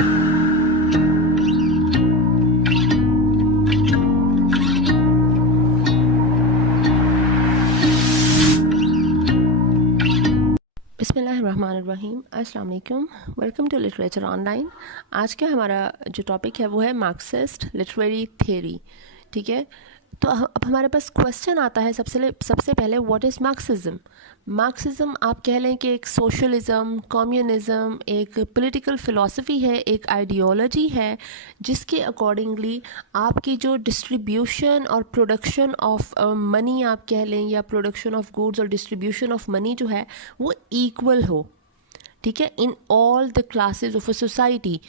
बिस्मिल्लाहिर्रहमानिर्रहीम, अस्सलाम वालेकुम। Welcome to literature online. आज का हमारा जो टॉपिक है वो है मार्क्सिस्ट लिटरेरी थ्योरी। ठीक है, तो अब हमारे पास क्वेश्चन आता है सबसे पहले, व्हाट इज़ मार्क्सिज्म। मार्क्सिज्म आप कह लें कि एक सोशलिज़म, कम्युनिज़म, एक पॉलिटिकल फ़िलासफ़ी है, एक आइडियोलॉजी है जिसके अकॉर्डिंगली आपकी जो डिस्ट्रीब्यूशन और प्रोडक्शन ऑफ मनी आप कह लें, या प्रोडक्शन ऑफ गुड्स और डिस्ट्रीब्यूशन ऑफ मनी जो है वो इक्वल हो। ठीक है, in all the classes of a society,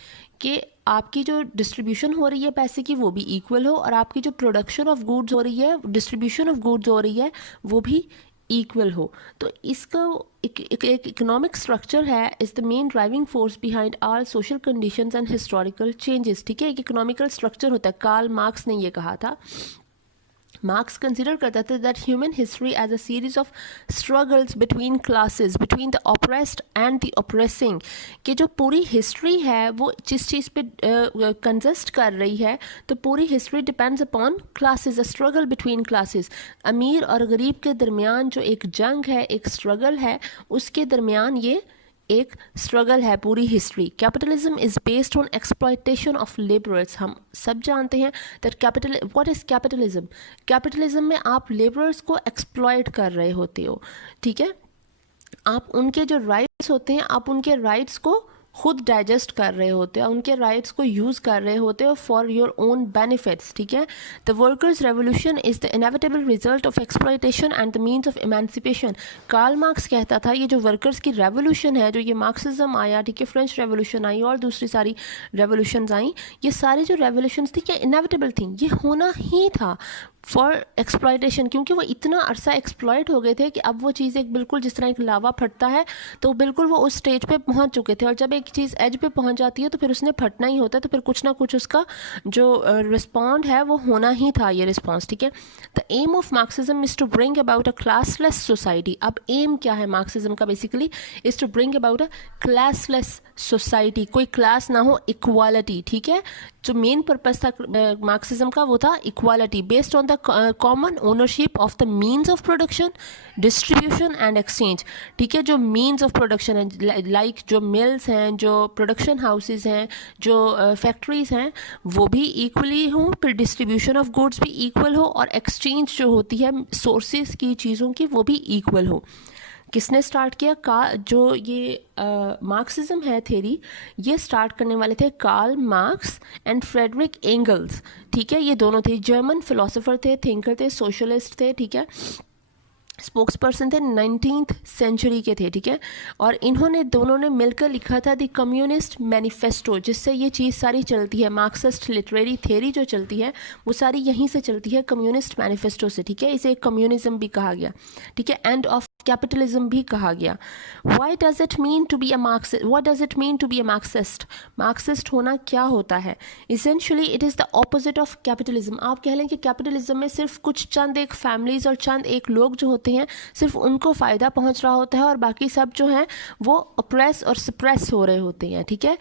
कि आपकी जो डिस्ट्रीब्यूशन हो रही है पैसे की वो भी इक्वल हो, और आपकी जो प्रोडक्शन ऑफ गुड्स हो रही है, डिस्ट्रीब्यूशन ऑफ गुड्स हो रही है, वो भी इक्वल हो। तो इसका एक इकोनॉमिक स्ट्रक्चर है, is the main driving force behind all social conditions and historical changes. ठीक है, एक इकोनॉमिकल स्ट्रक्चर होता है। कार्ल मार्क्स ने ये कहा था। मार्क्स कंसिडर करता था that human history as a series of struggles between classes, between the oppressed and the oppressing, कि जो पूरी हिस्ट्री है वो जिस चीज़ पे कंसिस्ट कर रही है, तो पूरी history depends upon classes, a struggle between classes. अमीर और गरीब के दरमियान जो एक जंग है, एक स्ट्रगल है, उसके दरमियान ये एक स्ट्रगल है पूरी history. Capitalism is based on exploitation of labourers. हम सब जानते हैं that what is capitalism. Capitalism में आप लेबरर्स को एक्सप्लॉयट कर रहे होते हो। ठीक है, आप उनके जो राइट्स होते हैं, आप उनके राइट्स को खुद डाइजेस्ट कर रहे होते हो, उनके राइट्स को यूज़ कर रहे होते हो फॉर योर ओन बेनिफिट्स। ठीक है, the workers revolution is the inevitable result of exploitation and the means of emancipation. Karl Marx कहता था ये जो वर्कर्स की रेवोल्यूशन है, जो ये मार्क्सिज्म आया, ठीक है, फ्रेंच रेवोल्यूशन आई और दूसरी सारी रेवोल्यूशंस आई, ये सारी जो रेवोल्यूशंस थी क्या इनेविटेबल थी, ये होना ही था फॉर एक्सप्लॉयटेशन, क्योंकि वो इतना अरसा एक्सप्लॉयट हो गए थे कि अब वो चीज़ एक बिल्कुल जिस तरह एक लावा फटता है, तो बिल्कुल वो उस स्टेज पे पहुंच चुके थे, और जब एक चीज़ एज पे पहुंच जाती है तो फिर उसने फटना ही होता है, तो फिर कुछ ना कुछ उसका जो रिस्पॉन्ड है वो होना ही था, ये रिस्पॉन्स। ठीक है, the aim of Marxism is to bring about a classless society. अब एम क्या है मार्क्सिज्म का, basically is to bring about a classless society, कोई क्लास ना हो, इक्वालिटी। ठीक है, जो मेन पर्पस था मार्क्सिज्म का वो था equality, based on the common ownership of the means of production, distribution and exchange. ठीक है, जो मीन्स ऑफ प्रोडक्शन है, लाइक जो मिल्स हैं, जो प्रोडक्शन हाउसेज हैं, जो फैक्ट्रीज हैं, वो भी इक्वली हों, फिर डिस्ट्रीब्यूशन ऑफ गुड्स भी इक्वल हो, और एक्सचेंज जो होती है सोर्सेज की, चीज़ों की, वो भी इक्वल हो। किसने स्टार्ट किया? जो ये मार्क्सिज्म है थ्योरी, ये स्टार्ट करने वाले थे Karl Marx and Friedrich Engels. ठीक है, ये दोनों थे, जर्मन फिलोसोफर थे, थिंकर थे, सोशलिस्ट थे। ठीक है, स्पोक्स पर्सन थे, 19th सेंचुरी के थे। ठीक है, और इन्होंने दोनों ने मिलकर लिखा था द कम्युनिस्ट मैनिफेस्टो, जिससे ये चीज़ सारी चलती है। मार्क्सिस्ट लिटरेरी थ्योरी जो चलती है वो सारी यहीं से चलती है, कम्युनिस्ट मैनिफेस्टो से। ठीक है, इसे कम्युनिज्म भी कहा गया। ठीक है, एंड ऑफ कैपिटलिज्म भी कहा गया। Why does it mean to be a Marxist, what does it mean to be a Marxist. Marxist होना क्या होता है? Essentially it is the opposite of capitalism. आप कह लें कि कैपिटलिज्म में सिर्फ कुछ चंद एक फैमिलीज और चंद एक लोग जो होते हैं, सिर्फ उनको फ़ायदा पहुंच रहा होता है, और बाकी सब जो हैं वो अप्रेस और सप्रेस हो रहे होते हैं। ठीक है,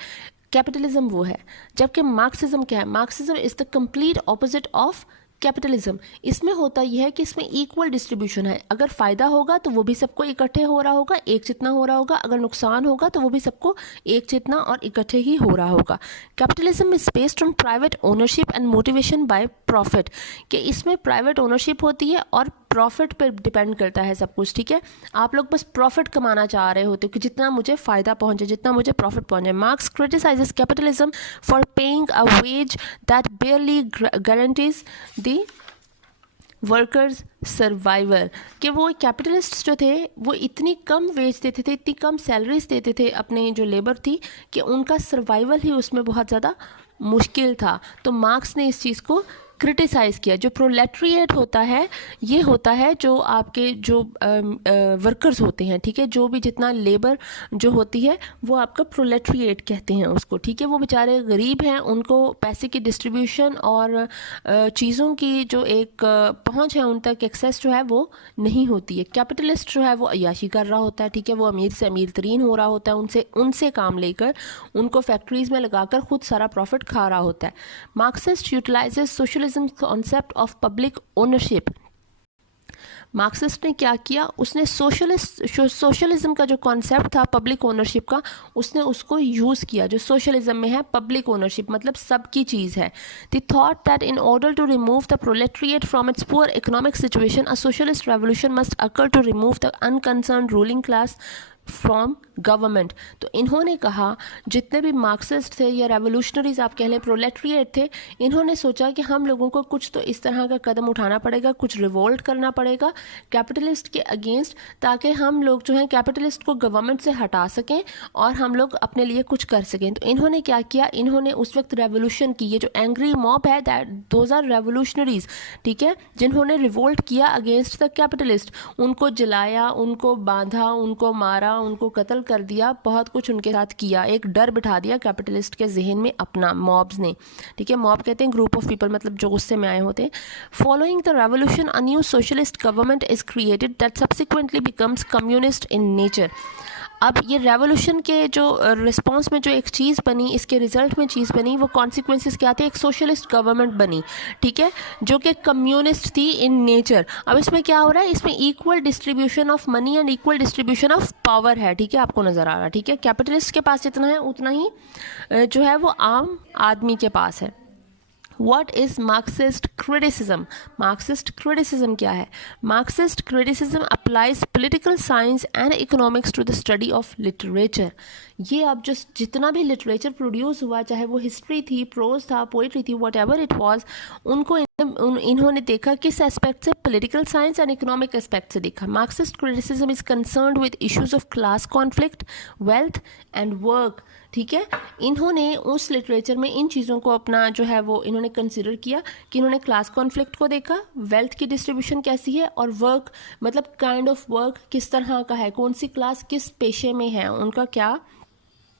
कैपिटलिज्म वो है। जबकि मार्क्सिज्म क्या है? Marxism is the complete opposite of capitalism. इसमें होता यह है कि इसमें इक्वल डिस्ट्रीब्यूशन है। अगर फ़ायदा होगा तो वो भी सबको इकट्ठे हो रहा होगा, एक जितना हो रहा होगा। अगर नुकसान होगा तो वो भी सबको एक जितना और इकट्ठे ही हो रहा होगा। Capitalism is based on private ownership and motivation by profit, कि इसमें प्राइवेट ओनरशिप होती है और प्रॉफिट पर डिपेंड करता है सब कुछ। ठीक है, आप लोग बस प्रॉफिट कमाना चाह रहे होते हो कि जितना मुझे फ़ायदा पहुंचे, जितना मुझे प्रॉफिट पहुंचे। Marks criticises capitalism for paying a ways that बेयरली guarantees the workers survival, कि वो कैपिटलिस्ट जो थे वो इतनी कम वेज देते थे, इतनी कम सैलरीज देते थे अपने जो लेबर थी, कि उनका सर्वाइवल ही उसमें बहुत ज़्यादा मुश्किल था। तो मार्क्स ने इस चीज़ को क्रिटिसाइज़ किया। जो प्रोलेटरिएट होता है ये होता है जो आपके जो वर्कर्स होते हैं, ठीक है, जो भी जितना लेबर जो होती है वो आपका प्रोलेटरिएट कहते हैं उसको, ठीक है। वो बेचारे गरीब हैं, उनको पैसे की डिस्ट्रीब्यूशन और चीज़ों की जो एक पहुंच है उन तक एक्सेस जो है वो नहीं होती है। कैपिटलिस्ट जो है वो अय्याशी कर रहा होता है, ठीक है, वो अमीर से अमीर तरीन हो रहा होता है, उनसे काम लेकर उनको फैक्ट्रीज़ में लगाकर खुद सारा प्रॉफिट खा रहा होता है। Marxist utilises socialism concept of public ownership. Marxist ने क्या किया, उसने सोशलिज्म का जो कॉन्सेप्ट था पब्लिक ओनरशिप का, उसने उसको यूज़ किया। जो सोशलिज्म में है पब्लिक ओनरशिप मतलब सबकी चीज़ है। The thought that in order to remove the proletariat from its poor economic situation a socialist revolution must occur to remove the unconcern ruling class from government. तो इन्होंने कहा, जितने भी मार्क्सिस्ट थे या रेवोल्यूशनरीज आप कह लें, प्रोलेटरिएट थे, इन्होंने सोचा कि हम लोगों को कुछ तो इस तरह का कदम उठाना पड़ेगा, कुछ रिवोल्ट करना पड़ेगा कैपिटलिस्ट के अगेंस्ट, ताकि हम लोग जो हैं कैपिटलिस्ट को गवर्नमेंट से हटा सकें और हम लोग अपने लिए कुछ कर सकें। तो इन्होंने क्या किया, इन्होंने उस वक्त रेवोल्यूशन की। ये जो एंग्री मॉब है दैट दोज आर रेवोल्यूशनरीज, ठीक है, जिन्होंने रिवोल्ट किया अगेंस्ट द कैपिटलिस्ट। उनको जलाया, उनको बांधा, उनको मारा, उनको कत्ल कर दिया, बहुत कुछ उनके साथ किया, एक डर बिठा दिया कैपिटलिस्ट के जहन में अपना, मॉब्स ने, ठीक है। मॉब कहते हैं ग्रुप ऑफ पीपल, मतलब जो गुस्से में आए होते हैं। Following the revolution a new socialist government is created that subsequently becomes communist in nature. अब ये रेवोल्यूशन के जो रिस्पांस में जो एक चीज़ बनी, इसके रिजल्ट में चीज़ बनी, वो कॉन्सिक्वेंसेस क्या थे, एक सोशलिस्ट गवर्नमेंट बनी, ठीक है, जो कि कम्युनिस्ट थी इन नेचर। अब इसमें क्या हो रहा है, इसमें equal distribution of money and equal distribution of power है, ठीक है, आपको नज़र आ रहा है, ठीक है। कैपिटलिस्ट के पास जितना है उतना ही जो है वो आम आदमी के पास है। What is Marxist criticism? Marxist criticism क्या है? Marxist criticism applies political science and economics to the study of literature. ये अब जो जितना भी लिटरेचर प्रोड्यूस हुआ, चाहे वो हिस्ट्री थी, प्रोज था, पोइट्री थी, वट एवर इट वॉज, उनको इन्होंने देखा किस एस्पेक्ट से, political science and economic aspect से देखा। Marxist criticism is concerned with issues of class conflict, wealth and work, ठीक है। इन्होंने उस लिटरेचर में इन चीज़ों को अपना जो है वो इन्होंने कंसिडर किया कि इन्होंने क्लास कॉन्फ्लिक्ट को देखा, वेल्थ की डिस्ट्रीब्यूशन कैसी है, और वर्क मतलब काइंड ऑफ वर्क किस तरह का है, कौन सी क्लास किस पेशे में है, उनका क्या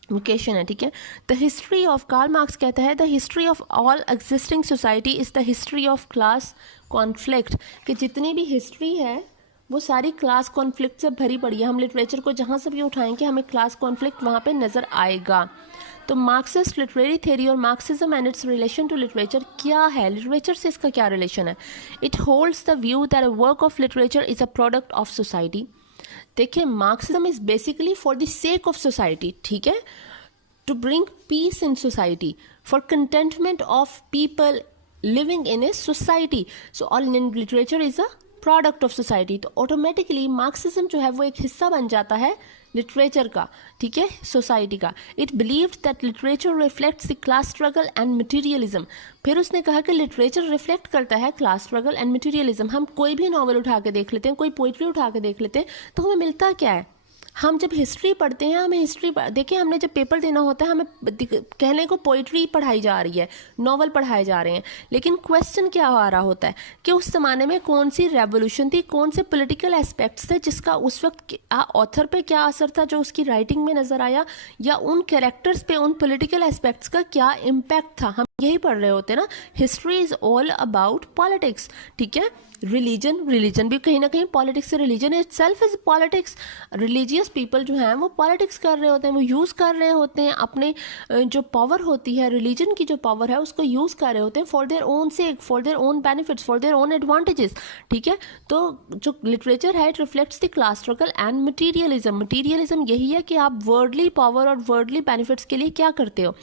वोकेशन है, ठीक है। The history of, Karl Marx कहता है, the history of all existing society is the history of class conflict, कि जितनी भी हिस्ट्री है वो सारी क्लास कॉन्फ्लिक्ट से भरी पड़ी है। हम लिटरेचर को जहाँ से भी उठाएंगे हमें क्लास कॉन्फ्लिक्ट वहाँ पे नज़र आएगा। तो मार्क्सिस्ट लिटरेरी थ्योरी और Marxism and its relation to literature क्या है, लिटरेचर से इसका क्या रिलेशन है। It holds the view that a work of literature is a product of society. देखिए, Marxism is basically for the sake of society, ठीक है, to bring peace in society, for contentment of people living in a society. So all in literature is a product of society. तो automatically Marxism जो है वो एक हिस्सा बन जाता है लिटरेचर का, ठीक है, सोसाइटी का। It believed that literature reflects the class struggle and materialism. फिर उसने कहा कि लिटरेचर रिफ्लेक्ट करता है क्लास स्ट्रगल एंड मटीरियलिज्म। हम कोई भी नॉवल उठा के देख लेते हैं, कोई पोइट्री उठा के देख लेते हैं, तो हमें मिलता क्या है, हम जब हिस्ट्री पढ़ते हैं, हमें हिस्ट्री देखिए, हमने जब पेपर देना होता है, हमें कहने को पोइट्री पढ़ाई जा रही है, नॉवल पढ़ाए जा रहे हैं, लेकिन क्वेश्चन क्या आ रहा होता है कि उस ज़माने में कौन सी रेवोल्यूशन थी, कौन से पॉलिटिकल एस्पेक्ट्स थे जिसका उस वक्त ऑथर पे क्या असर था, जो उसकी राइटिंग में नज़र आया, या उन कैरेक्टर्स पे, उन पॉलिटिकल एस्पेक्ट्स का क्या इम्पैक्ट था। हम यही पढ़ रहे होते हैं ना। History is all about politics, ठीक है। रिलीजन भी कहीं ना कहीं पॉलिटिक्स से, religion itself is politics. Religious people जो हैं वो पॉलिटिक्स कर रहे होते हैं, वो यूज़ कर रहे होते हैं अपने जो पावर होती है, रिलीजन की जो पावर है उसको यूज़ कर रहे होते हैं for their own sec, for their own benefits, for their own advantages, ठीक है। तो जो लिटरेचर है it reflects the class struggle and materialism. Materialism यही है कि आप वर्ल्डली पावर और वर्ल्डली बेनिफिट्स के लिए क्या करते हो।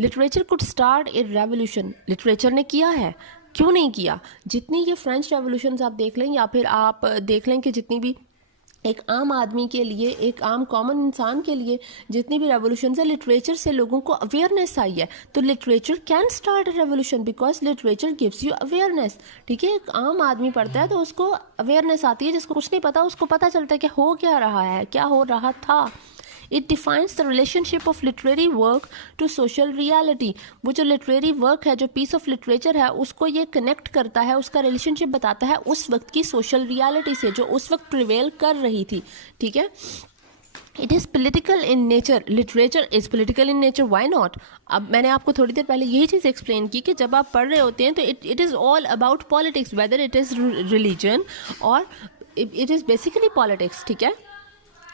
Literature could start A revolution, literature ने किया है, क्यों नहीं किया। जितनी ये फ्रेंच रेवोल्यूशन आप देख लें, या फिर आप देख लें कि जितनी भी एक आम आदमी के लिए, एक आम कॉमन इंसान के लिए जितनी भी रेवोल्यूशन है, लिटरेचर से लोगों को अवेयरनेस आई है। तो literature can start a revolution because literature gives you awareness, ठीक है। एक आम आदमी पढ़ता है तो उसको अवेयरनेस आती है, जिसको कुछ नहीं पता उसको पता चलता है कि हो क्या रहा है, क्या हो रहा था। It defines the relationship of literary work to social reality. वो जो लिटरेरी वर्क है, जो पीस ऑफ लिटरेचर है, उसको ये कनेक्ट करता है, उसका रिलेशनशिप बताता है उस वक्त की सोशल रियलिटी से जो उस वक्त प्रिवेल कर रही थी, ठीक है। It is political in nature, literature is political in nature, why not. अब मैंने आपको थोड़ी देर पहले यही चीज़ एक्सप्लेन की कि जब आप पढ़ रहे होते हैं तो it is all about politics, whether it is religion और इट इज़ बेसिकली पॉलिटिक्स, ठीक है।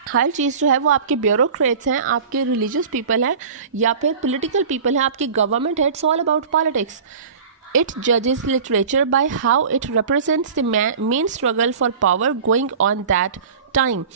हर चीज़ जो है वो आपके ब्यूरोक्रेट्स हैं, आपके रिलीजियस पीपल हैं या फिर पॉलिटिकल पीपल हैं, आपकी गवर्नमेंट है, it's all about politics. It judges literature by how it represents the main struggle for power going on that time.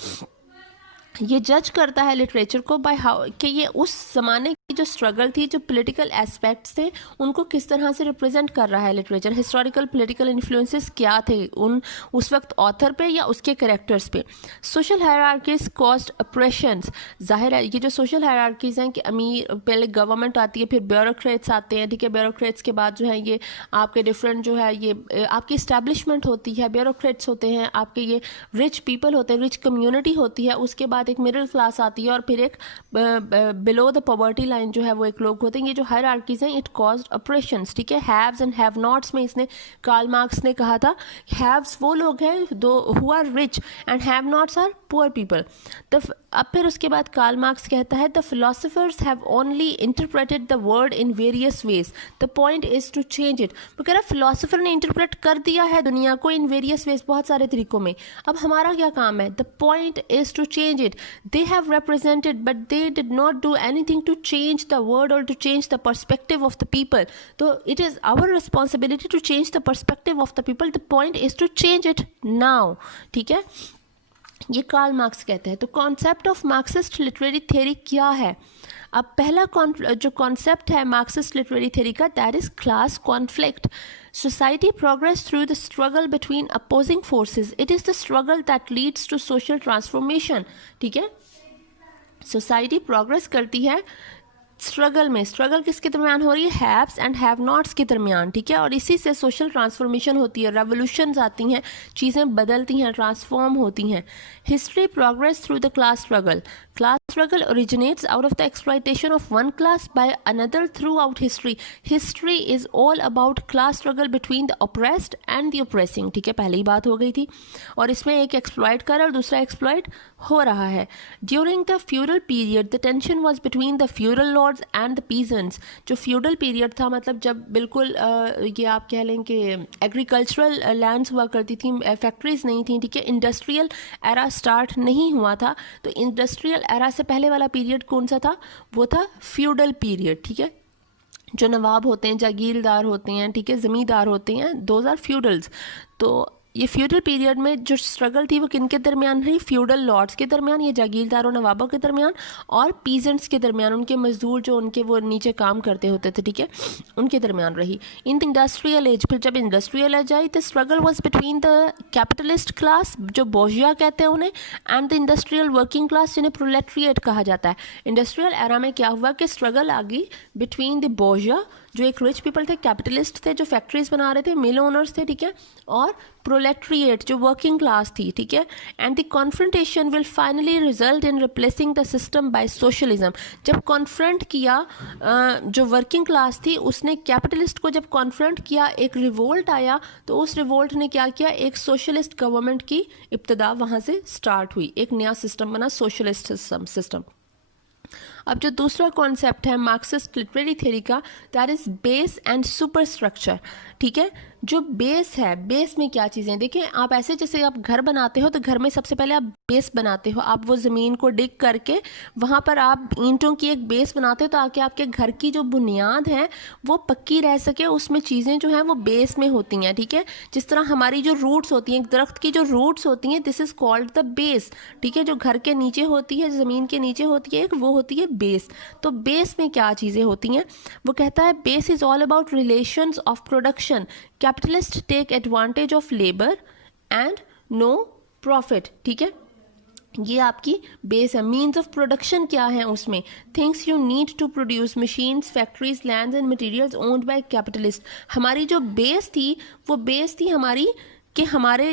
ये जज करता है लिटरेचर को बाय हाउ कि ये उस ज़माने की जो स्ट्रगल थी, जो पॉलिटिकल एस्पेक्ट्स थे, उनको किस तरह से रिप्रेजेंट कर रहा है लिटरेचर। हिस्टोरिकल पॉलिटिकल इन्फ्लुएंसेस क्या थे उस वक्त ऑथर पे या उसके कैरेक्टर्स पे। सोशल हायरार्कीज कॉज्ड ऑपरेशंस, जाहिर है ये जो सोशल हायरार्कीज हैं कि अमीर, पहले गवर्नमेंट आती है, फिर ब्यूरोक्रेट्स आते हैं, ठीक है। ब्यूरोक्रेट्स के बाद जो है ये आपके डिफरेंट जो है ये आपकी इस्टेब्लिशमेंट होती है, ब्यूरोक्रेट्स होते हैं, आपके ये रिच पीपल होते हैं, रिच कम्युनिटी होती है, उसके बाद एक मिडिल क्लास आती है और फिर एक बिलो द पॉवर्टी लाइन जो है वो एक लोग होते हैं। ये जो हायरार्कीज हैं इट कॉज्ड ऑपरेशंस, ठीक है। हैव्स एंड हैव नॉट्स में इसने कार्ल मार्क्स ने कहा था हैव्स वो लोग हैं दो who are rich and have nots are poor people. अब फिर उसके बाद कार्ल मार्क्स कहता है the philosophers have only interpreted the word in various ways, the point is to change it. वो कह रहा है फिलोसफर ने इंटरप्रेट कर दिया है दुनिया को इन वेरियस वेज, बहुत सारे तरीकों में। अब हमारा क्या काम है? The point is to change it. They have represented, but they did not do anything to change the word or to change the perspective of the people. So it is our responsibility to change the perspective of the people. The point is to change it now. ठीक है, ये Karl marks कहते हैं। तो concept of Marxist literary theory क्या है? अब पहला जो कॉन्सेप्ट है मार्क्सिस्ट लिटरेरी थ्योरी का, that is class conflict. Society progress through the struggle between opposing forces. It is the struggle that leads to social transformation. ठीक है, सोसाइटी प्रोग्रेस करती है स्ट्रगल में। स्ट्रगल किसके दरमियान हो रही है? हैव्स एंड हैव नॉट्स के दरमियान, ठीक है। और इसी से सोशल ट्रांसफॉर्मेशन होती है, रेवोल्यूशंस आती हैं, चीज़ें बदलती हैं, ट्रांसफॉर्म होती हैं। History progress through the class struggle. Class struggle originates out of the exploitation of one class by another throughout history. History is all about class struggle between the oppressed and the oppressing. ठीक है, पहले ही बात हो गई थी। और इसमें एक एक्सप्लॉइट कर और दूसरा एक्सप्लॉइट हो रहा है। During the feudal period, the tension was between the feudal lords and the peasants. जो feudal period था, मतलब जब बिल्कुल ये आप कह लें कि एग्रीकल्चरल लैंड्स हुआ करती थी, फैक्ट्रीज नहीं थी, ठीक है। इंडस्ट्रियल एरा स्टार्ट नहीं हुआ था। तो इंडस्ट्रियल एरा से पहले वाला पीरियड कौन सा था? वो था फ्यूडल पीरियड, ठीक है। जो नवाब होते हैं, जागीरदार होते हैं, ठीक है, ज़मींदार होते हैं, दोज आर फ्यूडल्स। तो ये फ्यूडल पीरियड में जो स्ट्रगल थी वो किन के दरमियान रही? फ्यूडल लॉर्ड्स के दरमियान, ये जागीरदारों नवाबों के दरमियान, और पीजेंट्स के दरमियान, उनके मजदूर जो उनके वो नीचे काम करते होते थे, ठीक है, उनके दरमियान रही। इन द इंडस्ट्रियल एज, फिर जब इंडस्ट्रियल एज आई, the struggle was between the capitalist class जो बोर्जिया कहते हैं उन्हें, and the industrial working class जिन्हें प्रोलेटरिएट कहा जाता है। इंडस्ट्रियल एरा में क्या हुआ कि स्ट्रगल आ गई बिटवीन द बोर्जिया जो एक रिच पीपल थे, कैपिटलिस्ट थे जो फैक्ट्रीज बना रहे थे, मिल ओनर्स थे, ठीक है, और प्रोलेटरिएट जो वर्किंग क्लास थी, ठीक है। And the confrontation will finally result in replacing the system by socialism. जब कॉन्फ्रंट किया जो वर्किंग क्लास थी, उसने कैपिटलिस्ट को जब कॉन्फ्रंट किया, एक रिवोल्ट आया, तो उस रिवोल्ट ने क्या किया? एक सोशलिस्ट गवर्नमेंट की इब्तिदा वहाँ से स्टार्ट हुई, एक नया सिस्टम बना, सोशलिस्ट सिस्टम। अब जो दूसरा कॉन्सेप्ट है मार्क्सिस्ट लिटरेरी थ्योरी का, that is base and super structure, ठीक है। जो बेस है, बेस में क्या चीज़ें, देखिए आप ऐसे जैसे आप घर बनाते हो तो घर में सबसे पहले आप बेस बनाते हो, आप वो ज़मीन को डिग करके वहाँ पर आप ईंटों की एक बेस बनाते हो ताकि आपके घर की जो बुनियाद है वो पक्की रह सके, उसमें चीज़ें जो हैं वो बेस में होती हैं, ठीक है। जिस तरह हमारी जो रूट्स होती हैं, एक दरख्त की जो रूट्स होती हैं, this is called the base, ठीक है। जो घर के नीचे होती है, ज़मीन के नीचे होती है, एक वो होती है बेस। तो बेस में क्या चीज़ें होती हैं? वो कहता है base is all about relations of production. Capitalist take advantage of labour and no profit, ठीक है। ये आपकी बेस है। मीन्स ऑफ प्रोडक्शन क्या है उसमें? Things you need to produce, machines, factories, lands and materials owned by capitalist. हमारी जो बेस थी वो बेस थी हमारी कि हमारे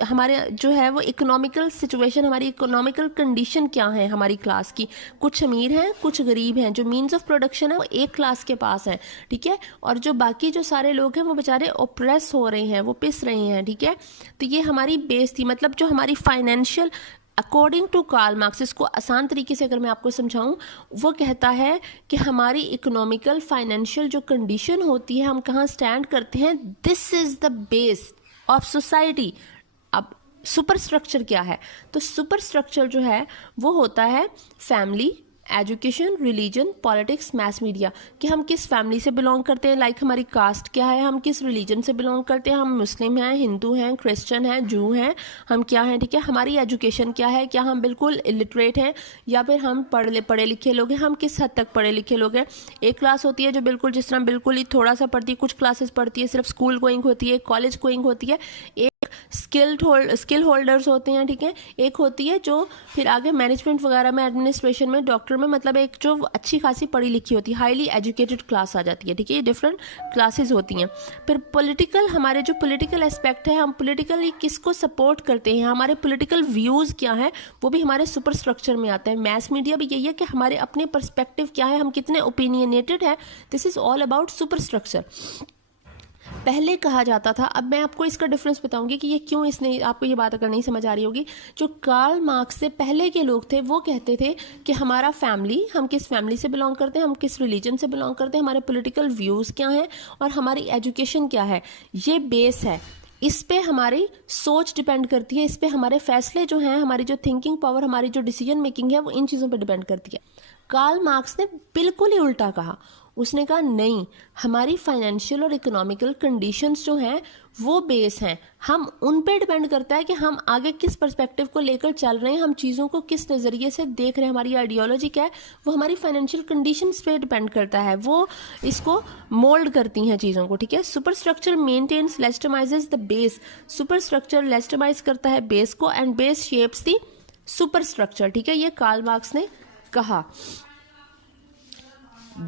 हमारे जो है वो इकोनॉमिकल सिचुएशन, हमारी इकोनॉमिकल कंडीशन क्या है हमारी क्लास की। कुछ अमीर हैं, कुछ गरीब हैं, जो मीन्स ऑफ प्रोडक्शन है वो एक क्लास के पास है, ठीक है, और जो बाकी जो सारे लोग हैं वो बेचारे ओप्रेस हो रहे हैं, वो पिस रहे हैं, ठीक है। तो ये हमारी बेस थी, मतलब जो हमारी financial, according to Karl Marx, इसको आसान तरीके से अगर मैं आपको समझाऊं, वो कहता है कि हमारी इकोनॉमिकल फाइनेंशियल जो कंडीशन होती है, हम कहाँ स्टैंड करते हैं, this is the base of society. अब सुपर स्ट्रक्चर क्या है? तो सुपर स्ट्रक्चर जो है वो होता है family, education, religion, politics, mess media, कि हम किस फैमिली से बिलोंग करते हैं, लाइक हमारी कास्ट क्या है, हम किस रिलीजन से बिलोंग करते हैं, हम मुस्लिम हैं, हिंदू हैं, क्रिश्चियन हैं, जू हैं, हम क्या हैं, ठीक है, हमारी एजुकेशन क्या है, क्या हम बिल्कुल इलिटरेट हैं या फिर हम पढ़े लिखे लोग हैं, हम किस हद तक पढ़े लिखे लोग हैं। एक क्लास होती है जो बिल्कुल जिस तरह बिल्कुल ही थोड़ा सा पढ़ती है, कुछ क्लासेस पढ़ती है सिर्फ स्कूल गोइंग होती है, कॉलेज गोइंग होती है, एक स्किल होल्डर्स होते हैं, ठीक है, एक होती है जो फिर आगे मैनेजमेंट वगैरह में, एडमिनिस्ट्रेशन में, डॉक्टर में, मतलब एक जो अच्छी खासी पढ़ी लिखी होती है, हाईली एजुकेटेड क्लास आ जाती है, ठीक है, ये डिफरेंट क्लासेस होती हैं। फिर पॉलिटिकल, हमारे जो पॉलिटिकल एस्पेक्ट है, हम पॉलिटिकली किसको सपोर्ट करते हैं, हमारे पॉलिटिकल व्यूज़ क्या हैं, वो भी हमारे सुपर स्ट्रक्चर में आता है। मैस मीडिया भी यही है कि हमारे अपने पर्सपेक्टिव क्या है, हम कितने ओपिनियनेटेड है, this is all about super structure. पहले कहा जाता था, अब मैं आपको इसका डिफरेंस बताऊंगी कि ये क्यों, इसने आपको ये बात अगर नहीं समझ आ रही होगी, जो कार्ल मार्क्स से पहले के लोग थे वो कहते थे कि हमारा फैमिली, हम किस फैमिली से बिलोंग करते हैं, हम किस रिलीजन से बिलोंग करते हैं, हमारे पॉलिटिकल व्यूज़ क्या हैं और हमारी एजुकेशन क्या है, ये बेस है। इस पे हमारी सोच डिपेंड करती है, इस पे हमारे फैसले जो हैं, हमारी जो थिंकिंग पावर, हमारी जो डिसीजन मेकिंग है, वो इन चीज़ों पे डिपेंड करती है। कार्ल मार्क्स ने बिल्कुल ही उल्टा कहा, उसने कहा नहीं, हमारी फाइनेंशियल और इकोनॉमिकल कंडीशंस जो हैं वो बेस हैं, हम उन पे डिपेंड करता है कि हम आगे किस पर्सपेक्टिव को लेकर चल रहे हैं, हम चीज़ों को किस नज़रिए से देख रहे हैं, हमारी आइडियोलॉजी क्या है, वो हमारी फाइनेंशियल कंडीशंस पे डिपेंड करता है, वो इसको मोल्ड करती हैं चीज़ों को, ठीक है। Superstructure maintains legitimises the base, superstructure legitimise करता है बेस को, and base shapes the superstructure, ठीक है, ये कार्ल मार्क्स ने कहा।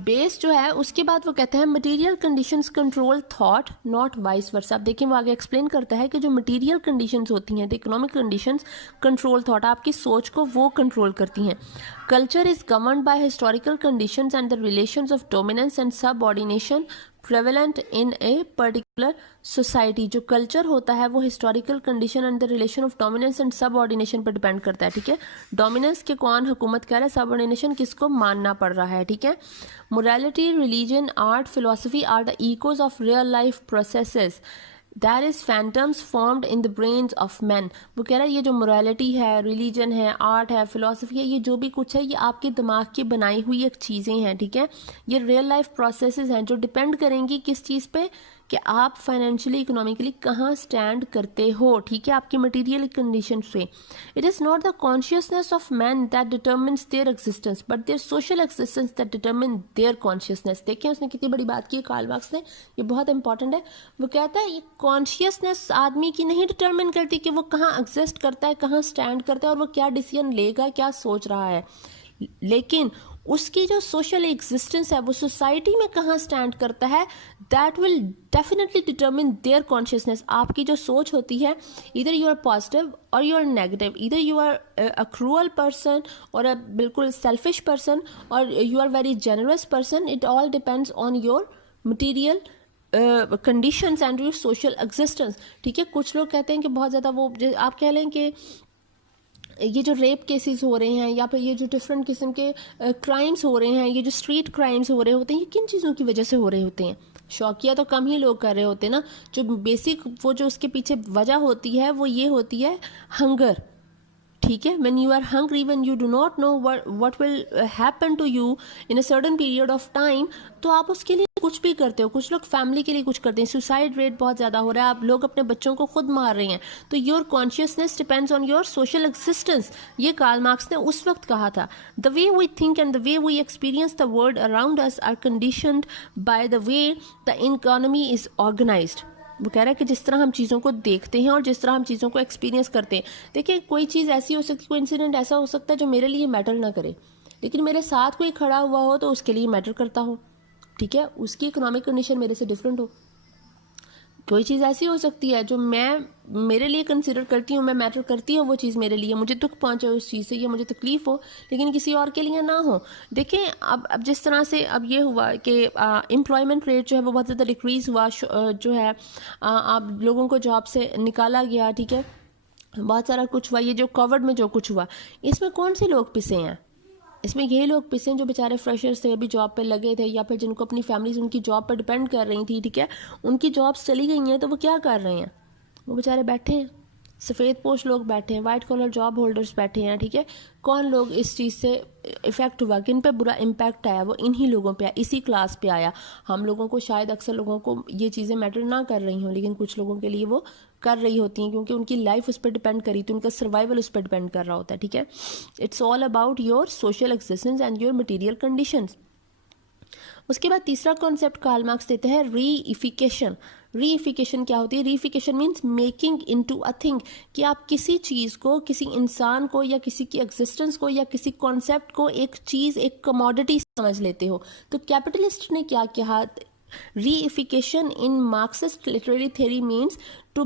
बेस जो है, उसके बाद वो कहते हैं material conditions control thought not vice versa. आप देखिए वो आगे एक्सप्लेन करता है कि जो मटेरियल कंडीशंस होती हैं, the economic conditions control thought, आपकी सोच को वो कंट्रोल करती हैं। Culture is governed bye historical conditions and the relations of dominance and subordination prevalent in a particular society. जो कल्चर होता है वो historical condition and the relation of dominance and subordination पर डिपेंड करता है, ठीक है। डोमिनेंस के कौन हुकूमत कर रहा है, सबऑर्डिनेशन किसको मानना पड़ रहा है, ठीक है। Morality, religion, art, philosophy are the echoes of real life processes that is phantoms formed in the brains of man. वो कह रहा है ये जो मोरालिटी है, रिलीजन है, आर्ट है, फिलोसफी है, ये जो भी कुछ है ये आपके दिमाग की बनाई हुई एक चीज़ें हैं, ठीक है। ये रियल लाइफ प्रोसेसेस हैं जो डिपेंड करेंगी किस चीज़ पे, कि आप फाइनेंशियली, इकोनॉमिकली कहाँ स्टैंड करते हो, ठीक है, आपकी मटीरियल कंडीशन पे। It is not the consciousness of man that determines their existence but their social existence that determine their consciousness. देखिए उसने कितनी बड़ी बात की है कार्ल मार्क्स ने, ये बहुत इंपॉर्टेंट है। वो कहता है ये कॉन्शियसनेस आदमी की नहीं डिटर्मिन करती कि वो कहाँ एग्जिस्ट करता है, कहाँ स्टैंड करता है और वो क्या डिसीजन लेगा, क्या सोच रहा है, लेकिन उसकी जो सोशल एग्जिस्टेंस है, वो सोसाइटी में कहाँ स्टैंड करता है, that will definitely determine their consciousness. आपकी जो सोच होती है, इधर यू आर पॉजिटिव और यू आर नेगेटिव, इधर you are a cruel person और अ बिल्कुल सेल्फिश पर्सन और you are very generous person, it all depends on your material conditions and your social existence, ठीक है। कुछ लोग कहते हैं कि बहुत ज़्यादा वो, आप कह लें कि ये जो रेप केसेस हो रहे हैं या फिर ये जो डिफरेंट किस्म के क्राइम्स हो रहे हैं, ये जो स्ट्रीट क्राइम्स हो रहे होते हैं, ये किन चीज़ों की वजह से हो रहे होते हैं? शौकिया तो कम ही लोग कर रहे होते हैं ना, जो बेसिक वो जो उसके पीछे वजह होती है वो ये होती है हंगर, ठीक है। when you are hungry, when you do not know what will happen to you in a certain period of time, तो आप उसके लिए कुछ भी करते हो। कुछ लोग फैमिली के लिए कुछ करते हैं, सुसाइड रेट बहुत ज़्यादा हो रहा है, आप लोग अपने बच्चों को खुद मार रहे हैं, तो your consciousness depends on your social existence. ये कार्ल मार्क्स ने उस वक्त कहा था। The way we think and the way we experience the world around us are conditioned by the way the economy is organised. वो कह रहा है कि जिस तरह हम चीज़ों को देखते हैं और जिस तरह हम चीज़ों को एक्सपीरियंस करते हैं, देखिए कोई चीज़ ऐसी हो सकती है, कोई इंसिडेंट ऐसा हो सकता है जो मेरे लिए मैटर ना करे, लेकिन मेरे साथ कोई खड़ा हुआ हो तो उसके लिए मैटर करता हो, ठीक है, उसकी इकोनॉमिक कंडीशन मेरे से डिफरेंट हो। कोई चीज़ ऐसी हो सकती है जो मैं मेरे लिए कंसिडर करती हूँ, मैं मैटर करती हूँ, वो चीज़ मेरे लिए, मुझे दुख पहुँचे उस चीज़ से या मुझे तकलीफ़ हो, लेकिन किसी और के लिए ना हो। देखें अब जिस तरह से अब ये हुआ कि एम्प्लॉयमेंट रेट जो है वो बहुत ज़्यादा डिक्रीज़ हुआ, जो है अब लोगों को जॉब से निकाला गया, ठीक है, बहुत सारा कुछ हुआ। ये जो कोविड में जो कुछ हुआ, इसमें कौन से लोग पिसे हैं? इसमें यही लोग पिसे हैं जो बेचारे फ्रेशर्स थे, अभी जॉब पे लगे थे, या फिर जिनको अपनी फैमिलीज उनकी जॉब पर डिपेंड कर रही थी, ठीक है, उनकी जॉब्स चली गई हैं, तो वो क्या कर रहे हैं? वो बेचारे बैठे हैं, सफ़ेद पोश लोग बैठे हैं, वाइट कॉलर जॉब होल्डर्स बैठे हैं, ठीक है। कौन लोग इस चीज़ से इफ़ेक्ट हुआ, किन पे बुरा इम्पैक्ट आया? वो इन्हीं लोगों पे आया, इसी क्लास पे आया। हम लोगों को शायद, अक्सर लोगों को ये चीज़ें मैटर ना कर रही हों, लेकिन कुछ लोगों के लिए वो कर रही होती हैं, क्योंकि उनकी लाइफ उस पर डिपेंड करी, तो उनका सर्वाइवल उस पर डिपेंड कर रहा होता है, ठीक है। It's all about your social existence and your material conditions. उसके बाद तीसरा कॉन्सेप्ट कार्ल मार्क्स देते हैं रीइफिकेशन। रीइफिकेशन क्या होती है? Reification means making into a thing, कि आप किसी चीज़ को, किसी इंसान को, या किसी की एग्जिस्टेंस को, या किसी कॉन्सेप्ट को एक चीज़, एक कमोडिटी समझ लेते हो। तो कैपिटलिस्ट ने क्या कहा? Reification in Marxist literary theory means to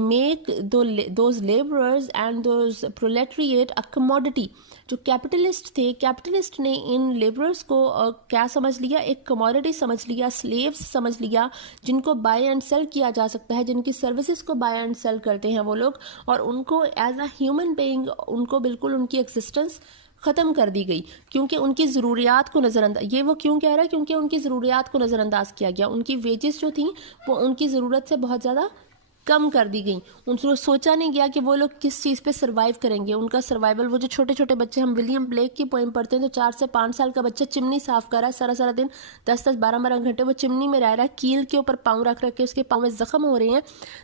make those laborers and those proletariat a commodity. जो कैपिटलिस्ट थे, कैपिटलिस्ट ने इन लेबरर्स को क्या समझ लिया? एक कमोडिटी समझ लिया, स्लेव्स समझ लिया, जिनको बाय एंड सेल किया जा सकता है, जिनकी सर्विसेज को बाय एंड सेल करते हैं वो लोग, और उनको एज अ ह्यूमन बीइंग, उनको बिल्कुल उनकी एग्जिस्टेंस ख़त्म कर दी गई, क्योंकि उनकी ज़रूरियात को नज़रअंदाज, ये वो क्यों कह रहा है? क्योंकि उनकी ज़रूरियात को नज़रअंदाज किया गया। उनकी वेजेस जो थी वो उनकी ज़रूरत से बहुत ज़्यादा कम कर दी गई। उनको सोचा नहीं गया कि वो लोग किस चीज़ पे सर्वाइव करेंगे, उनका सर्वाइवल। वो जो छोटे छोटे बच्चे, हम विलियम ब्लेक की पोएम पढ़ते हैं, तो 4 से 5 साल का बच्चा चिमनी साफ़ कर रहा है, सारा सारा दिन 10-10 12-12 घंटे वो चिमनी में रह रहा है, कील के ऊपर पाँव रख रख के उसके पाँव में ज़ख्म हो रहे हैं।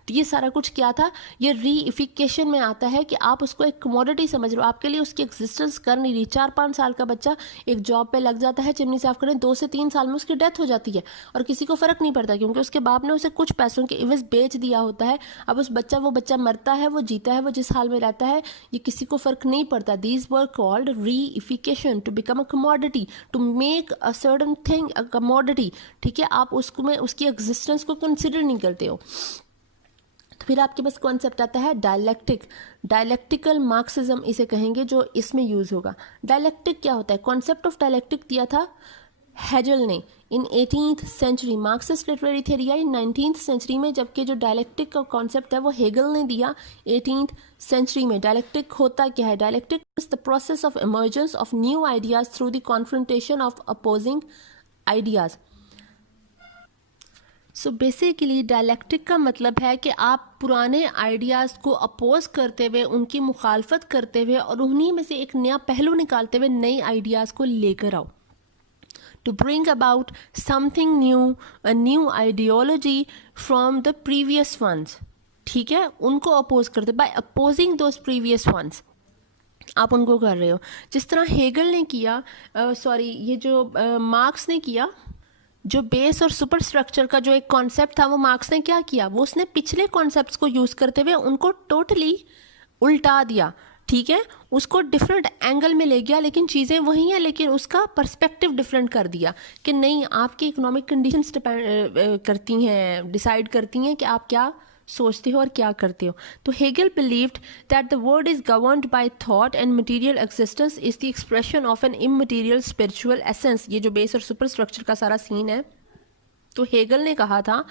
तो ये सारा कुछ क्या था? ये रीइफिकेशन में आता है कि आप उसको एक कमोडिटी समझ रहे हो, आपके लिए उसकी एग्जिस्टेंस कर नहीं रही। 4-5 साल का बच्चा एक जॉब पर लग जाता है चिमनी साफ़ करने, 2 से 3 साल में उसकी डेथ हो जाती है, और किसी को फ़र्क नहीं पड़ता, क्योंकि उसके बाप ने उसे कुछ पैसों के इवज़ बेच दिया होता है। अब वो बच्चा मरता है, वो जीता है, वो जिस हाल में रहता है, ये किसी को फर्क नहीं पड़ता। These were called reification, to become a commodity, to make a certain thing a commodity, ठीक है। आप उसको में उसकी एग्जिस्टेंस को कंसिडर नहीं करते हो। तो फिर आपके पास कॉन्सेप्ट आता है डायलेक्टिक। डायलेक्टिकल मार्क्सिज्म इसे कहेंगे, जो इसमें यूज होगा। डायलेक्टिक क्या होता है? कॉन्सेप्ट ऑफ डायलेक्टिक दिया था हेजल ने in 18th century. Marxist literary theory I 19th century में, जबकि जो डायलेक्टिक का कॉन्सेप्ट है वो हेगल ने दिया 18th सेंचुरी में। डायलेक्टिक होता क्या है? Dialectic is the process of emergence of new ideas through the confrontation of opposing ideas. So basically dialectic का मतलब है कि आप पुराने आइडियाज़ को अपोज करते हुए, उनकी मुखालफत करते हुए, और उन्हीं में से एक नया पहलू निकालते हुए नए आइडियाज़ को लेकर आओ। To bring about something new, a new ideology from the previous ones, ठीक है, उनको अपोज करते, by opposing those previous ones आप उनको कर रहे हो। जिस तरह हेगल ने किया, ये जो मार्क्स ने किया, जो बेस और सुपर स्ट्रक्चर का जो एक कॉन्सेप्ट था, वो मार्क्स ने क्या किया? वो उसने पिछले कॉन्सेप्ट्स को यूज़ करते हुए उनको टोटली उल्टा दिया, ठीक है, उसको डिफरेंट एंगल में ले गया, लेकिन चीज़ें वही हैं, लेकिन उसका पर्सपेक्टिव डिफरेंट कर दिया कि नहीं, आपकी इकोनॉमिक कंडीशंस करती हैं, डिसाइड करती हैं कि आप क्या सोचते हो और क्या करते हो। तो Hegel believed that the world is governed by thought and material existence is the expression of an immaterial spiritual essence. ये जो बेस और सुपर स्ट्रक्चर का सारा सीन है, तो हेगल ने कहा था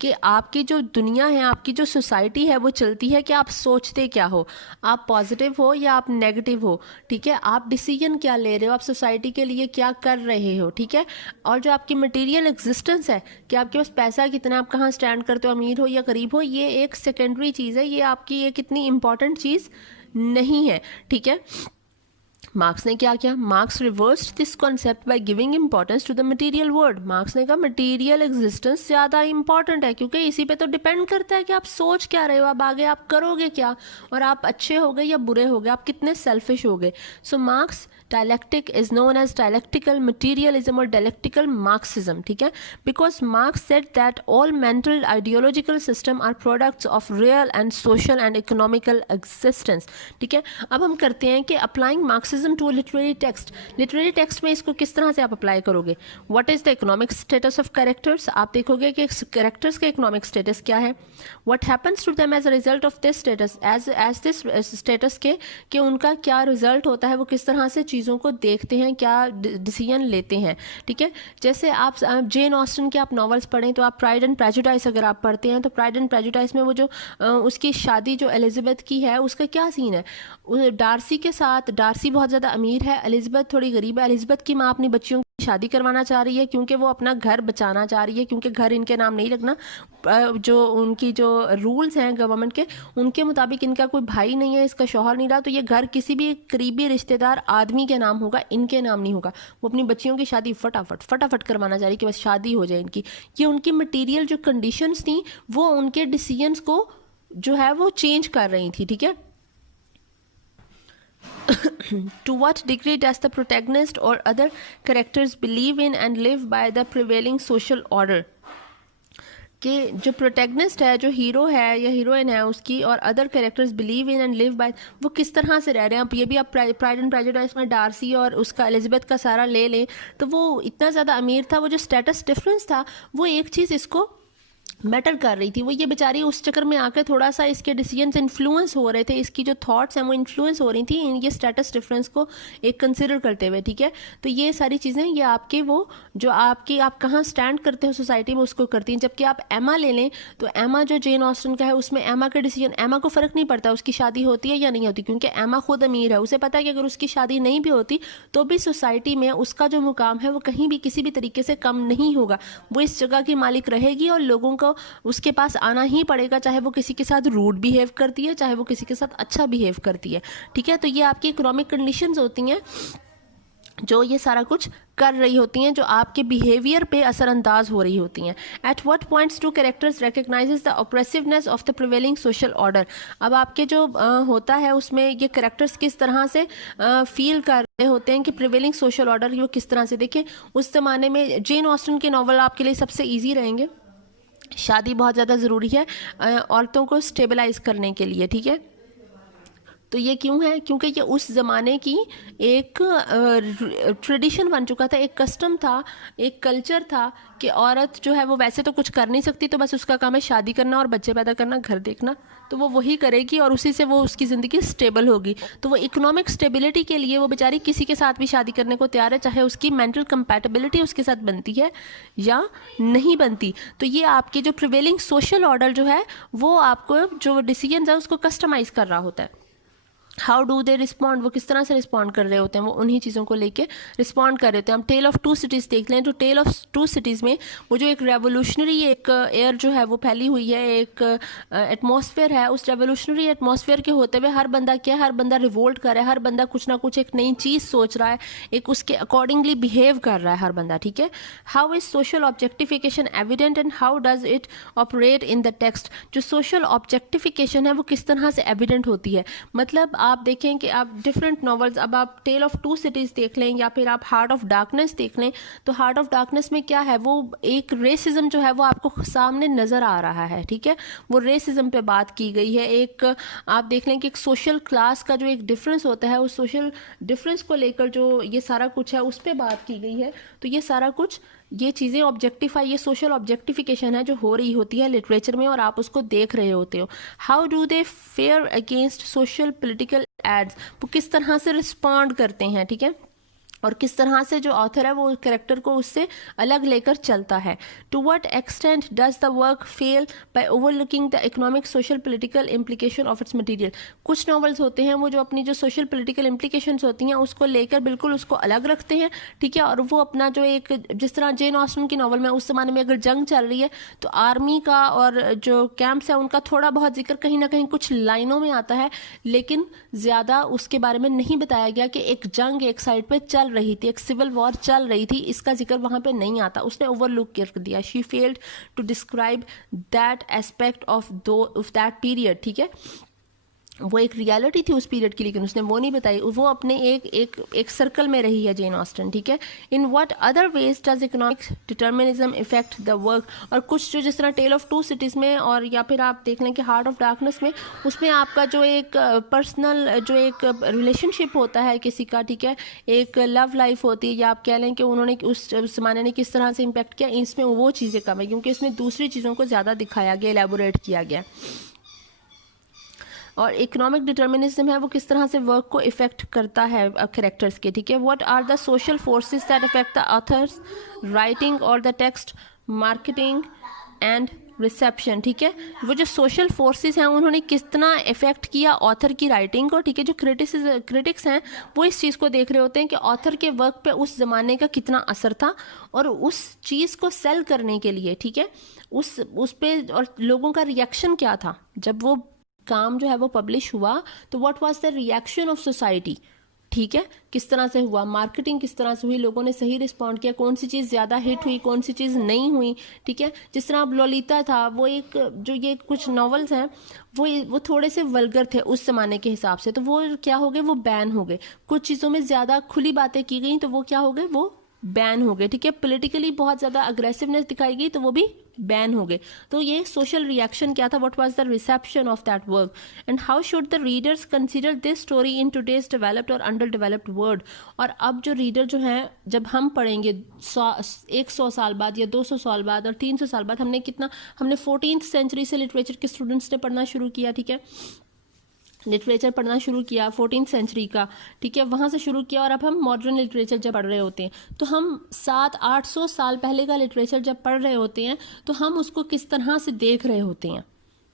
कि आपकी जो दुनिया है, आपकी जो सोसाइटी है, वो चलती है कि आप सोचते क्या हो, आप पॉजिटिव हो या आप नेगेटिव हो, ठीक है, आप डिसीजन क्या ले रहे हो, आप सोसाइटी के लिए क्या कर रहे हो, ठीक है। और जो आपकी मटेरियल एग्जिस्टेंस है कि आपके पास पैसा कितना, आप कहाँ स्टैंड करते हो, अमीर हो या गरीब हो, ये एक सेकेंडरी चीज़ है, ये आपकी एक इतनी इंपॉर्टेंट चीज़ नहीं है, ठीक है। मार्क्स ने क्या किया? Marx reversed this concept by giving importance to the material world. Marx ने कहा मटेरियल एग्जिस्टेंस ज़्यादा इंपॉर्टेंट है, क्योंकि इसी पे तो डिपेंड करता है कि आप सोच क्या रहे हो, आप आगे आप करोगे क्या, और आप अच्छे हो गए या बुरे हो गए, आप कितने सेल्फिश हो गए। So Marx dialectic is known as dialectical materialism और डायलेक्टिकल मार्क्सिज्म, ठीक है, because Marx said that all mental ideological system are products of real and social and economical existence, ठीक है। अब हम करते हैं कि applying Marxism Marxism to literary text, literary text में इसको किस तरह से आप अप्लाई करोगे? What is the economic status of characters, आप देखोगे कि कैरेक्टर्स का इकोनॉमिक स्टेटस क्या है. What happens to them as a result of this status, as this status के कि उनका क्या रिजल्ट होता है, वो किस तरह से चीज़ों को देखते हैं, क्या डिसीजन लेते हैं. ठीक है, जैसे आप जेन ऑस्टन के आप नॉवेल्स पढ़ें तो आप प्राइड एंड प्रेजुडाइस अगर आप पढ़ते हैं तो प्राइड एंड प्रेजुडाइस में वो जो उसकी शादी जो एलिजाबेथ की है उसका क्या सीन है, डार्सी के साथ. डार्सी बहुत ज़्यादा अमीर है, एलिजाबेथ थोड़ी गरीब है. एलिजाबेथ की माँ अपनी बच्चियों की शादी करवाना चाह रही है क्योंकि वो अपना घर बचाना चाह रही है, क्योंकि घर इनके नाम नहीं लगना. जो उनकी जो रूल्स हैं गवर्नमेंट के, उनके मुताबिक इनका कोई भाई नहीं है, इसका शौहर नहीं रहा, तो ये घर किसी भी करीबी रिश्तेदार आदमी के नाम होगा, इनके नाम नहीं होगा. वो अपनी बच्चियों की शादी फटाफट करवाना चाह रही कि बस शादी हो जाए इनकी. ये उनकी मटीरियल जो कंडीशंस थी वो उनके डिसीजंस को जो है वो चेंज कर रही थी. ठीक है, to what degree does the protagonist or other characters believe in and live by the prevailing social order, कि जो प्रोटैगनिस्ट है, जो हीरो है या हीरोइन है उसकी, और other characters believe in and live by, वो किस तरह से रह रहे हैं. अब ये भी आप प्राइड एंड प्रेजुडिस में डार्सी और उसका एलिजाबेथ का सारा ले लें तो वो इतना ज़्यादा अमीर था, वो जो स्टेटस डिफरेंस था वो एक चीज़ इसको मैटर कर रही थी. वो ये बेचारी उस चक्कर में आकर थोड़ा सा इसके डिसीजंस इन्फ्लुएंस हो रहे थे, इसकी जो थॉट्स हैं वो इन्फ्लुएंस हो रही थी ये स्टेटस डिफरेंस को एक कंसिडर करते हुए. ठीक है, तो ये सारी चीज़ें ये आपके वो जो आपकी आप कहाँ स्टैंड करते हो सोसाइटी में उसको करती हैं. जबकि आप एमा ले लें तो एमा जो जेन ऑस्टन का है उसमें एमा का डिसीजन, एमा को फ़र्क नहीं पड़ता उसकी शादी होती है या नहीं होती, क्योंकि एमा खुद अमीर है. उसे पता है कि अगर उसकी शादी नहीं भी होती तो भी सोसाइटी में उसका जो मुकाम है वो कहीं भी किसी भी तरीके से कम नहीं होगा. वो इस जगह की मालिक रहेगी और लोगों को उसके पास आना ही पड़ेगा, चाहे वो किसी के साथ रूड बिहेव करती है, चाहे वो किसी के साथ अच्छा बिहेव करती है. ठीक है, तो ये आपकी इकोनॉमिक कंडीशंस होती हैं जो ये सारा कुछ कर रही होती हैं, जो आपके बिहेवियर पे असरअंदाज हो रही होती हैं. At what points to characters recognises the oppressiveness of the prevailing social order. अब आपके जो होता है उसमें ये कैरेक्टर्स किस तरह से फील कर रहे होते हैं कि प्रिवेलिंग सोशल ऑर्डर वो किस तरह से. देखिए उस ज़माने में जेन ऑस्टन के नावल आपके लिए सबसे ईजी रहेंगे. शादी बहुत ज़्यादा ज़रूरी है औरतों को स्टेबलाइज करने के लिए. ठीक है, तो ये क्यों है? क्योंकि ये उस ज़माने की एक ट्रेडिशन बन चुका था, एक कस्टम था, एक कल्चर था कि औरत जो है वो वैसे तो कुछ कर नहीं सकती, तो बस उसका काम है शादी करना और बच्चे पैदा करना, घर देखना, तो वो वही करेगी और उसी से वो उसकी ज़िंदगी स्टेबल होगी. तो वो इकोनॉमिक स्टेबिलिटी के लिए वो बेचारी किसी के साथ भी शादी करने को तैयार है, चाहे उसकी मेंटल कंपैटिबिलिटी उसके साथ बनती है या नहीं बनती. तो ये आपकी जो प्रिवेलिंग सोशल ऑर्डर जो है वो आपको जो डिसीजन है उसको कस्टमाइज़ कर रहा होता है. हाउ डू दे रिस्पॉन्ड, वो किस तरह से रिस्पॉन्ड कर रहे होते हैं, वो उन्हीं चीज़ों को लेके रिस्पॉन्ड कर रहे होते हैं. हम टेल ऑफ टू सिटीज़ देख लें तो टेल ऑफ टू सिटीज़ में वो जो एक रेवोल्यूशनरी एक एयर जो है वो फैली हुई है, एक एटमॉस्फेयर है. उस रेवोल्यूशनरी एटमॉस्फेयर के होते हुए हर बंदा क्या है, हर बंदा रिवोल्ट कर रहा है, हर बंदा कुछ ना कुछ एक नई चीज़ सोच रहा है, एक उसके अकॉर्डिंगली बिहेव कर रहा है हर बंदा. ठीक है, how is social objectification evident and how does it operate in the text. जो सोशल ऑब्जेक्टिफिकेशन है वो किस तरह से एविडेंट होती है, मतलब आप देखें कि आप डिफरेंट नॉवेल्स, अब आप टेल ऑफ टू सिटीज़ देख लें या फिर आप हार्ट ऑफ डार्कनेस देख लें, तो हार्ट ऑफ डार्कनेस में क्या है, वो एक रेसिज्म जो है वो आपको सामने नज़र आ रहा है. ठीक है, वो रेसिज्म पे बात की गई है. एक आप देख लें कि एक सोशल क्लास का जो एक डिफरेंस होता है, उस सोशल डिफरेंस को लेकर जो ये सारा कुछ है उस पर बात की गई है. तो ये सारा कुछ ये चीज़ें ऑब्जेक्टिफाई, ये सोशल ऑब्जेक्टिफिकेशन है जो हो रही होती है लिटरेचर में और आप उसको देख रहे होते हो. How do they fare against social political odds, वो किस तरह से रिस्पॉन्ड करते हैं. ठीक है, और किस तरह से जो ऑथर है वो कैरेक्टर को उससे अलग लेकर चलता है. To what extent does the work fail by overlooking the economic social political implication of its material. कुछ नॉवेल्स होते हैं वो जो अपनी जो सोशल पॉलिटिकल इम्प्लीकेशंस होती हैं उसको लेकर बिल्कुल उसको अलग रखते हैं. ठीक है, और वो अपना जो एक, जिस तरह जेन ऑस्टन की नॉवल में उस ज़माने में अगर जंग चल रही है तो आर्मी का और जो कैंप्स है उनका थोड़ा बहुत जिक्र कहीं ना कहीं कुछ लाइनों में आता है, लेकिन ज़्यादा उसके बारे में नहीं बताया गया कि एक जंग एक साइड पर चल रही थी, एक सिविल वॉर चल रही थी, इसका जिक्र वहां पे नहीं आता. उसने ओवरलुक कर दिया. She failed to describe that aspect of that period. ठीक है, वो एक रियलिटी थी उस पीरियड की, लेकिन उसने वो नहीं बताई। वो अपने एक सर्कल में रही है जेन ऑस्टन, ठीक है। In what other ways does economic determinism effect the work. और कुछ जो जिस तरह टेल ऑफ टू सिटीज़ में, और या फिर आप देख लें कि हार्ट ऑफ डार्कनेस में, उसमें आपका जो एक पर्सनल जो एक रिलेशनशिप होता है किसी का, ठीक है, एक लव लाइफ होती है, या आप कह लें कि उन्होंने उस ज़माने ने किस तरह से इम्पेक्ट किया, इसमें वो चीज़ें कम है क्योंकि इसमें दूसरी चीज़ों को ज़्यादा दिखाया गया, एलेबोरेट किया गया। और इकोनॉमिक डिटर्मिनिज्म है वो किस तरह से वर्क को इफेक्ट करता है कैरेक्टर्स के, ठीक है। What are the social forces that affect the author's writing और the text, marketing and reception, ठीक है। वो जो सोशल फोर्सेस हैं उन्होंने कितना इफेक्ट किया ऑथर की राइटिंग को, ठीक है। जो क्रिटिक्स हैं वो इस चीज़ को देख रहे होते हैं कि ऑथर के वर्क पे उस ज़माने का कितना असर था, और उस चीज़ को सेल करने के लिए, ठीक है, उस पे और लोगों का रिएक्शन क्या था जब वो काम जो है वो पब्लिश हुआ, तो what was the reaction of society, ठीक है, किस तरह से हुआ, मार्केटिंग किस तरह से हुई, लोगों ने सही रिस्पॉन्ड किया, कौन सी चीज़ ज़्यादा हिट हुई, कौन सी चीज़ नहीं हुई, ठीक है। जिस तरह अब ललिता था, वो एक जो ये कुछ नॉवेल्स हैं वो थोड़े से वल्गर थे उस ज़माने के हिसाब से, तो वो क्या हो गए, वो बैन हो गए। कुछ चीज़ों में ज़्यादा खुली बातें की गई तो वो क्या हो गए, वो बैन हो गए, ठीक है। पॉलिटिकली बहुत ज़्यादा अग्रेसिवनेस दिखाई गई तो वो भी बैन हो गए। तो ये सोशल रिएक्शन क्या था, what was the reception of that work, and how should the readers consider this story in today's developed और अंडर डेवलप्ड वर्ल्ड। और अब जो रीडर जो हैं, जब हम पढ़ेंगे 100 साल बाद या 200 साल बाद और 300 साल बाद, हमने 14th सेंचुरी से लिटरेचर के स्टूडेंट्स ने पढ़ना शुरू किया, ठीक है, लिटरेचर पढ़ना शुरू किया 14th सेंचुरी का, ठीक है, वहाँ से शुरू किया। और अब हम मॉडर्न लिटरेचर जब पढ़ रहे होते हैं तो हम 700-800 साल पहले का लिटरेचर जब पढ़ रहे होते हैं तो हम उसको किस तरह से देख रहे होते हैं,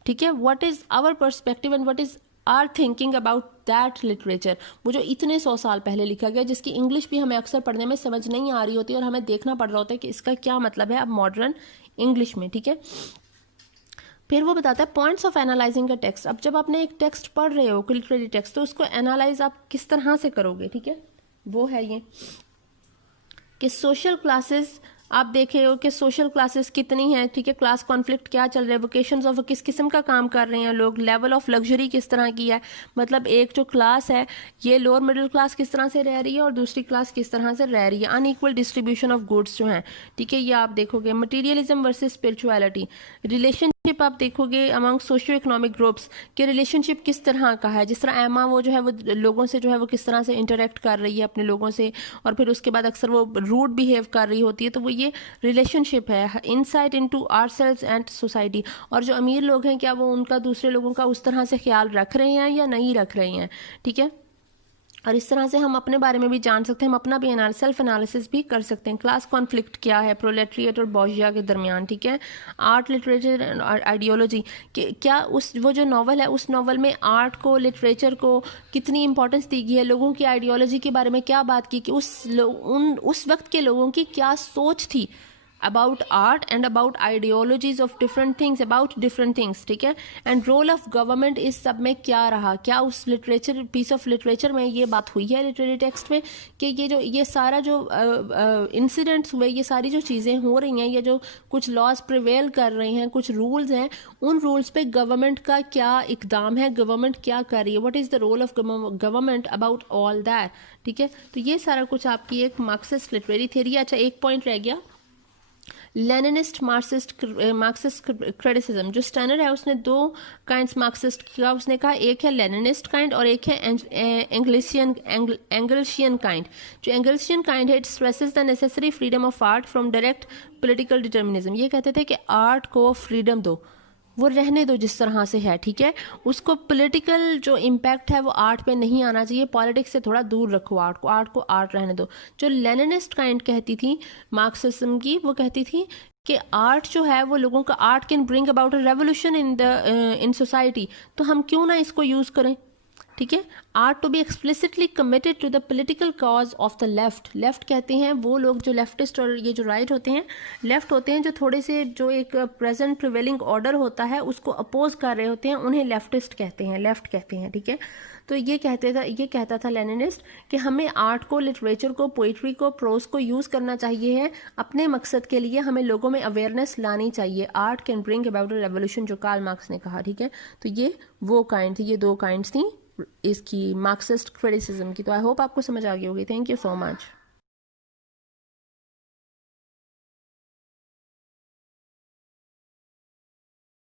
ठीक है। What is our perspective and what is our thinking about that literature, वो जो इतने 100 साल पहले लिखा गया, जिसकी इंग्लिश भी हमें अक्सर पढ़ने में समझ नहीं आ रही होती और हमें देखना पड़ रहा होता है कि इसका क्या मतलब है अब मॉडर्न इंग्लिश में, ठीक है। फिर वो बताता है points of analysing a text. अब जब आपने एक टेक्स्ट पढ़ रहे हो, लिटरेरी टेक्स्ट, तो उसको एनालाइज आप किस तरह से करोगे, ठीक है। वो है ये कि सोशल क्लासेस, आप देखे हो कि सोशल क्लासेस कितनी हैं, ठीक है, क्लास कॉन्फ्लिक्ट क्या चल रहा है, वोकेशंस ऑफ किस किस्म का काम कर रहे हैं लोग, लेवल ऑफ लग्जरी किस तरह की है, मतलब एक जो क्लास है ये लोअर मिडिल क्लास किस तरह से रह रही है और दूसरी क्लास किस तरह से रह रही है, अनइक्वल डिस्ट्रीब्यूशन ऑफ गुड्स जो हैं, ठीक है, ये आप देखोगे। मटीरियलिज्म वर्सेस स्पिरिचुअलिटी, रिलेशनशिप आप देखोगे अमंग सोशियो इकोनॉमिक ग्रुप्स के रिलेशनशिप किस तरह का है, जिस तरह एमा वो जो है वो लोगों से जो है वो किस तरह से इंटरेक्ट कर रही है अपने लोगों से, और फिर उसके बाद अक्सर वो रूड बिहेव कर रही होती है, तो वो ये रिलेशनशिप है। Insight into ourselves and society, और जो अमीर लोग हैं क्या वो उनका दूसरे लोगों का उस तरह से ख्याल रख रहे हैं या नहीं रख रहे हैं, ठीक है। और इस तरह से हम अपने बारे में भी जान सकते हैं, हम अपना भी सेल्फ एनालिसिस भी कर सकते हैं। क्लास कॉन्फ्लिक्ट क्या है प्रोलेटरिएट और बॉर्जिया के दरमियान, ठीक है। आर्ट, लिटरेचर एंड आइडियोलॉजी, क्या वो जो नॉवल है उस नॉवल में आर्ट को, लिटरेचर को कितनी इंपॉर्टेंस दी गई है, लोगों की आइडियोलॉजी के बारे में क्या बात की कि उस वक्त के लोगों की क्या सोच थी about art and about ideologies of different things, about different things, ठीक है। एंड रोल ऑफ गवर्नमेंट इस सब में क्या रहा, क्या उस लिटरेचर पीस ऑफ लिटरेचर में ये बात हुई है लिटरेरी टेक्स्ट में कि ये सारा जो इंसिडेंट्स हुए, ये सारी जो चीज़ें हो रही हैं, ये जो कुछ लॉज प्रिवेल कर रहे हैं, कुछ रूल्स हैं, उन रूल्स पे गवर्नमेंट का क्या इकदाम है, गवर्नमेंट क्या कर रही है, what is the role of government about all that, ठीक है। तो ये सारा कुछ आपकी एक मार्क्सिस्ट लिटरेरी थ्योरी है। अच्छा, एक पॉइंट रह गया, लेनिनिस्ट मार्क्सिस्ट क्रिटिसिज्म। जो स्टैनर है उसने 2 काइंड्स मार्क्सिस्ट का उसने कहा, एक है लेनिनिस्ट काइंड और एक है एंगल्सियन काइंड। जो एंगल्सियन काइंड है, it stresses the necessary freedom of art from direct political determinism. ये कहते थे कि आर्ट को फ्रीडम दो, वो रहने दो जिस तरह से है, ठीक है, उसको पॉलिटिकल जो इम्पैक्ट है वो आर्ट पे नहीं आना चाहिए, पॉलिटिक्स से थोड़ा दूर रखो आर्ट को आर्ट रहने दो। जो लेनिनिस्ट काइंड कहती थी मार्क्सिज्म की, वो कहती थी कि आर्ट जो है वो लोगों का, art can bring about a revolution in society, तो हम क्यों ना इसको यूज़ करें, ठीक है। Are to be explicitly committed to the political cause of the left. Left कहते हैं वो लोग जो लेफ्टिस्ट और ये जो राइट होते हैं, लेफ्ट होते हैं जो थोड़े से जो एक प्रेजेंट प्रिवेलिंग ऑर्डर होता है उसको अपोज कर रहे होते हैं, उन्हें लेफ्टिस्ट कहते हैं, लेफ्ट कहते हैं, ठीक है। तो ये कहता था लेनिनिस्ट कि हमें आर्ट को, लिटरेचर को, पोइट्री को, प्रोज को यूज़ करना चाहिए है अपने मकसद के लिए, हमें लोगों में अवेयरनेस लानी चाहिए। Art can bring about a revolution, जो कार्ल मार्क्स ने कहा, ठीक है। तो ये वो काइंड थी, ये 2 काइंड्स थी इसकी मार्क्सिस्ट क्रिटिसिज्म की। तो आई होप आपको समझ आ गई होगी। Thank you so much.